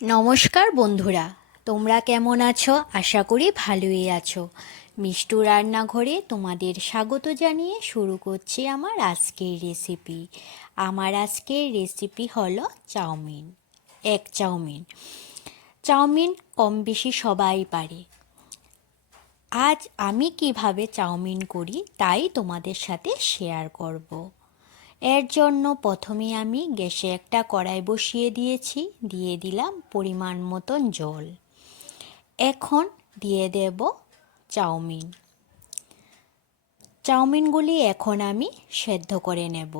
নমস্কার বন্ধুরা, তোমরা কেমন আছো? আশা করি ভালোই আছো। মিষ্টু রান্নাঘরে তোমাদের স্বাগত জানিয়ে শুরু করছি আমার আজকের রেসিপি। আমার আজকের রেসিপি হলো চাউমিন। চাউমিন চাউমিন কম বেশি সবাই পারে। আজ আমি কিভাবে চাউমিন করি তাই তোমাদের সাথে শেয়ার করব। এর জন্য প্রথমে আমি গ্যাসে একটা কড়াই বসিয়ে দিয়েছি, দিয়ে দিলাম পরিমাণ মতন জল। এখন দিয়ে দেব চাউমিন। চাউমিনগুলি এখন আমি সেদ্ধ করে নেব।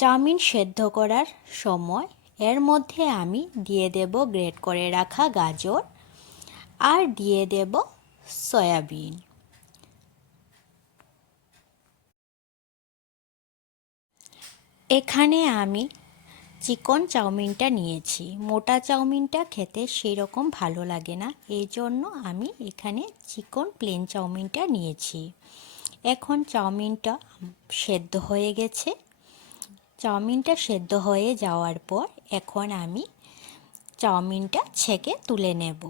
চাউমিন সেদ্ধ করার সময় এর মধ্যে আমি দিয়ে দেব গ্রেট করে রাখা গাজর আর দিয়ে দেব সয়াবিন। এখানে আমি চিকন চাউমিনটা নিয়েছি। মোটা চাউমিনটা খেতে সেই রকম ভালো লাগে না, এই জন্য আমি এখানে চিকন প্লেন চাউমিনটা নিয়েছি। এখন চাউমিনটা সেদ্ধ হয়ে গেছে। চাউমিনটা সেদ্ধ হয়ে যাওয়ার পর এখন আমি চাউমিনটা ছেঁকে তুলে নেব।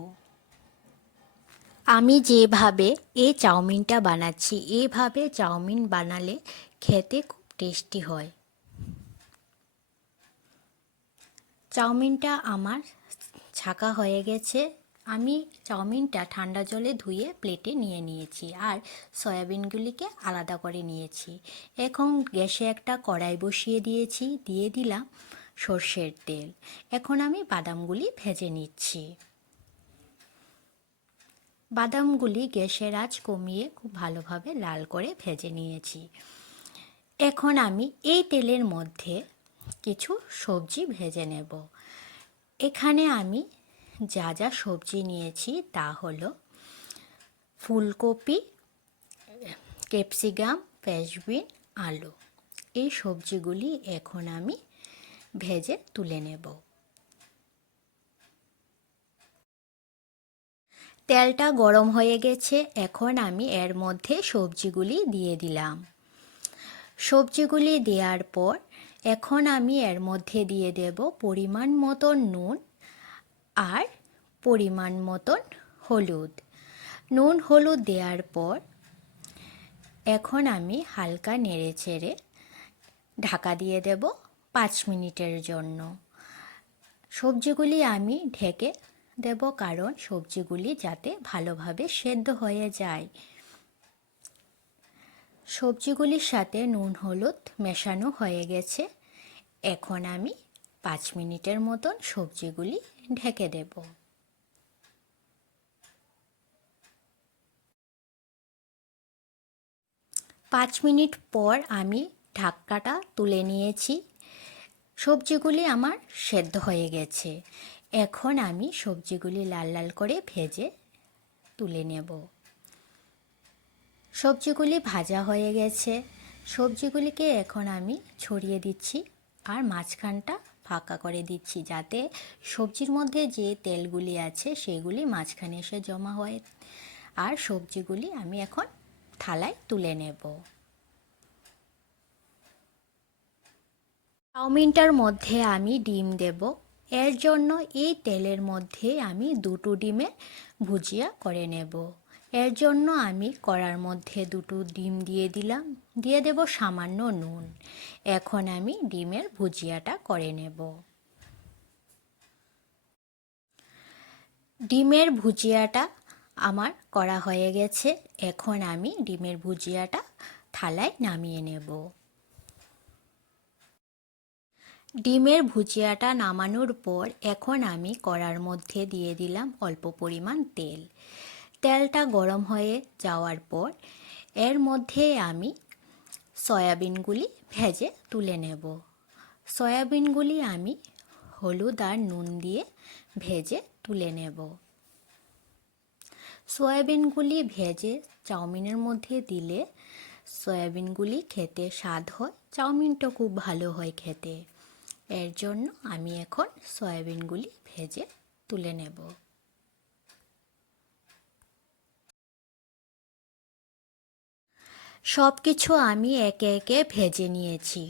আমি যেভাবে এই চাউমিনটা বানাচ্ছি, এইভাবে চাউমিন বানালে খেতে খুব টেস্টি হয়। চাউমিনটা আমার ছাঁকা হয়ে গেছে। আমি চাউমিনটা ঠান্ডা জলে ধুয়ে প্লেটে নিয়ে নিয়েছি আর সয়াবিনগুলিকে আলাদা করে নিয়েছি। এখন গ্যাসে একটা কড়াই বসিয়ে দিয়েছি, দিয়ে দিলাম সর্ষের তেল। এখন আমি বাদামগুলি ভেজে নিচ্ছি। বাদামগুলি গ্যাসের আঁচ কমিয়ে খুব ভালোভাবে লাল করে ভেজে নিয়েছি। এখন আমি এই তেলের মধ্যে কিছু সবজি ভেজে নেব। এখানে আমি যা যা সবজি নিয়েছি তা হলো ফুলকপি, ক্যাপসিকাম, ফ্রেঞ্চবিন, আলু। এই সবজিগুলি এখন আমি ভেজে তুলে নেব। তেলটা গরম হয়ে গেছে, এখন আমি এর মধ্যে সবজিগুলি দিয়ে দিলাম। সবজিগুলি দেওয়ার পর এখন আমি এর মধ্যে দিয়ে দেব পরিমাণ মতন নুন আর পরিমাণ মতন হলুদ। নুন হলুদ দেওয়ার পর এখন আমি হালকা নেড়ে চেড়ে ঢাকা দিয়ে দেব 5 মিনিটের জন্য। সবজিগুলি আমি ঢেকে দেব কারণ সবজিগুলি যাতে ভালোভাবে সেদ্ধ হয়ে যায়। সবজিগুলির সাথে নুন হলুদ মেশানো হয়ে গেছে। এখন আমি 5 মিনিটের মতন সবজিগুলি ঢেকে দেব। 5 মিনিট পর আমি ঢাকনাটা তুলে নিয়েছি। সবজিগুলি আমার সেদ্ধ হয়ে গেছে। এখন আমি সবজিগুলি লাল লাল করে ভেজে তুলে নেব। সবজিগুলি ভাজা হয়ে গেছে। সবজিগুলিকে এখন আমি ছড়িয়ে দিচ্ছি আর মাঝখানটা ফাঁকা করে দিচ্ছি, যাতে সবজির মধ্যে যে তেলগুলি আছে সেগুলি মাঝখানে এসে জমা হয়। আর সবজিগুলি আমি এখন থালায় তুলে নেব। চাউমিনটার মধ্যে আমি ডিম দেব। এর জন্য এই তেলের মধ্যে আমি 2টো ডিমের ভুজিয়া করে নেব। এর জন্য আমি কড়ার মধ্যে 2টো ডিম দিয়ে দিলাম, দিয়ে দেব সামান্য নুন। এখন আমি ডিমের ভুজিয়াটা করে নেব। ডিমের ভুজিয়াটা আমার করা হয়ে গেছে। এখন আমি ডিমের ভুজিয়াটা থালায় নামিয়ে নেব। ডিমের ভুজিয়াটা নামানোর পর এখন আমি কড়ার মধ্যে দিয়ে দিলাম অল্প পরিমাণ তেল। তেলটা গরম হয়ে যাওয়ার পর এর মধ্যে আমি সয়াবিনগুলি ভেজে তুলে নেব। সয়াবিনগুলি আমি হলুদ আর নুন দিয়ে ভেজে তুলে নেব। সয়াবিনগুলি ভেজে চাউমিনের মধ্যে দিলে সয়াবিনগুলি খেতে স্বাদ হয়, চাউমিনটা খুব ভালো হয় খেতে। এর জন্য আমি এখন সয়াবিনগুলি ভেজে তুলে নেব। সব কিছু আমি একে একে ভেজে নিয়েছি।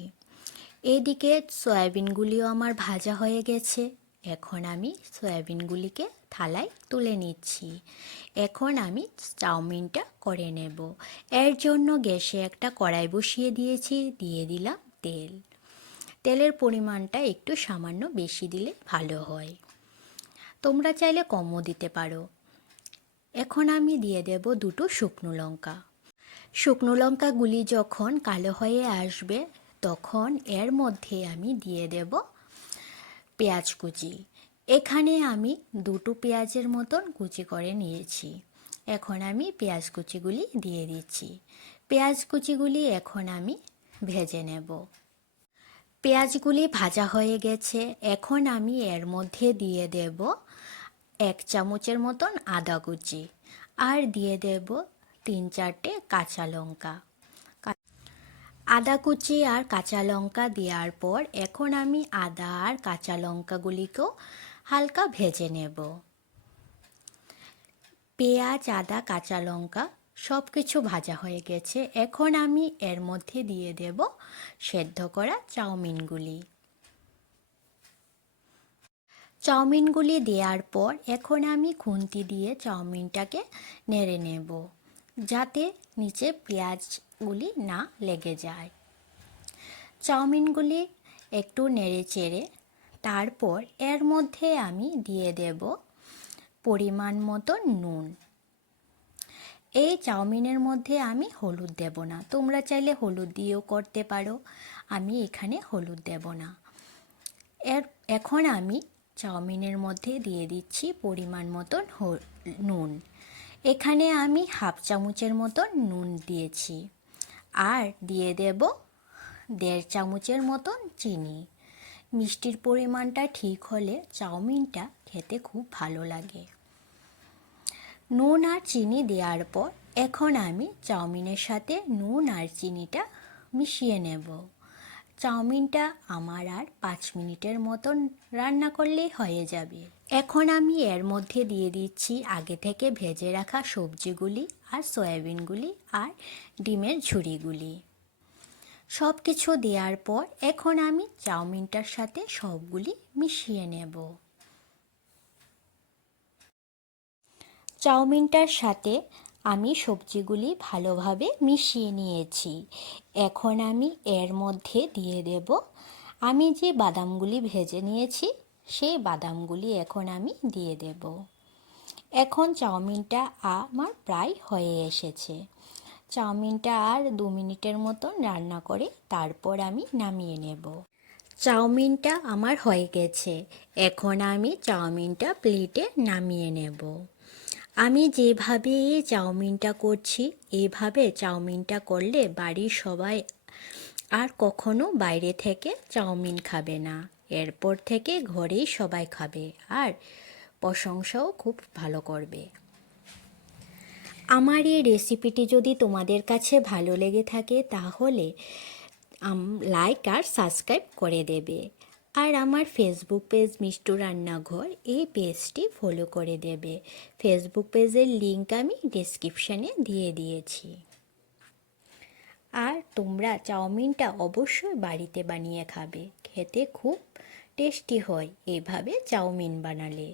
এদিকে সয়াবিনগুলিও আমার ভাজা হয়ে গেছে। এখন আমি সয়াবিনগুলিকে থালায় তুলে নিচ্ছি। এখন আমি চাউমিনটা করে নেব। এর জন্য গ্যাসে একটা কড়াই বসিয়ে দিয়েছি, দিয়ে দিলাম তেল। তেলের পরিমাণটা একটু সামান্য বেশি দিলে ভালো হয়, তোমরা চাইলে কমও দিতে পারো। এখন আমি দিয়ে দেব দুটো শুকনো লঙ্কা। শুকনো লঙ্কাগুলি যখন কালো হয়ে আসবে তখন এর মধ্যে আমি দিয়ে দেব পেঁয়াজ কুচি। এখানে আমি দুটো পেঁয়াজের মতন কুচি করে নিয়েছি। এখন আমি পেঁয়াজ কুচিগুলি দিয়ে দিচ্ছি। পেঁয়াজ কুচিগুলি এখন আমি ভেজে নেব। পেঁয়াজগুলি ভাজা হয়ে গেছে। এখন আমি এর মধ্যে দিয়ে দেব 1 চামচের মতন আদা কুচি, আর দিয়ে দেব 3-4টে কাঁচা লঙ্কা। আদা কুচি আর কাঁচা লঙ্কা দেওয়ার পর এখন আমি আদা আর কাঁচা লঙ্কাগুলিকেও হালকা ভেজে নেব। পেঁয়াজ, আদা, কাঁচা লঙ্কা সব কিছু ভাজা হয়ে গেছে। এখন আমি এর মধ্যে দিয়ে দেব সেদ্ধ করা চাউমিনগুলি। চাউমিনগুলি দেওয়ার পর এখন আমি খুন্তি দিয়ে চাউমিনটাকে নেড়ে নেব, যাতে নিচে পেঁয়াজগুলি না লেগে যায়। চাউমিনগুলি একটু নেড়ে চেড়ে তারপর এর মধ্যে আমি দিয়ে দেব পরিমাণ মতো নুন। এই চাউমিনের মধ্যে আমি হলুদ দেব না, তোমরা চাইলে হলুদ দিয়েও করতে পারো, আমি এখানে হলুদ দেব না। এখন আমি চাউমিনের মধ্যে দিয়ে দিচ্ছি পরিমাণ মতন নুন। এখানে আমি 1/2 চামচের মতন নুন দিয়েছি, আর দিয়ে দেব 1.5 চামচের মতন চিনি। মিষ্টির পরিমাণটা ঠিক হলে চাউমিনটা খেতে খুব ভালো লাগে। নুন আর চিনি দেওয়ার পর এখন আমি চাউমিনের সাথে নুন আর চিনিটা মিশিয়ে নেব। চাউমিনটা আমার আর 5 মিনিটের মতন রান্না করলেই হয়ে যাবে। এখন আমি এর মধ্যে দিয়ে দিচ্ছি আগে থেকে ভেজে রাখা সবজিগুলি আর সয়াবিনগুলি আর ডিমের ঝুড়িগুলি। সব কিছু দেওয়ার পর এখন আমি চাউমিনটার সাথে সবগুলি মিশিয়ে নেব। চাউমিনটার সাথে আমি সবজিগুলি ভালোভাবে মিশিয়ে নিয়েছি। এখন আমি এর মধ্যে দিয়ে দেব আমি যে বাদামগুলি ভেজে নিয়েছি, সেই বাদামগুলি এখন আমি দিয়ে দেব। এখন চাউমিনটা আমার প্রায় হয়ে এসেছে। চাউমিনটা আর 2 মিনিটের মতন রান্না করে তারপর আমি নামিয়ে নেব। চাউমিনটা আমার হয়ে গেছে। এখন আমি চাউমিনটা প্লেটে নামিয়ে নেব। আমি যেভাবে এই চাউমিনটা করছি, এইভাবে চাউমিনটা করলে বাড়ির সবাই আর কখনো বাইরে থেকে চাউমিন খাবে না। এরপর থেকে ঘরেই সবাই খাবে আর প্রশংসাও খুব ভালো করবে। আমার এই রেসিপিটি যদি তোমাদের কাছে ভালো লেগে থাকে তাহলে লাইক আর সাবস্ক্রাইব করে দেবে। আর আমার ফেসবুক পেজ মিষ্টু রান্নাঘর, এই পেজটি ফলো করে দেবে। ফেসবুক পেজের লিংক আমি ডেসক্রিপশানে দিয়ে দিয়েছি। আর তোমরা চাউমিনটা অবশ্যই বাড়িতে বানিয়ে খাবে, খেতে খুব টেস্টি হয় এইভাবে চাউমিন বানালে।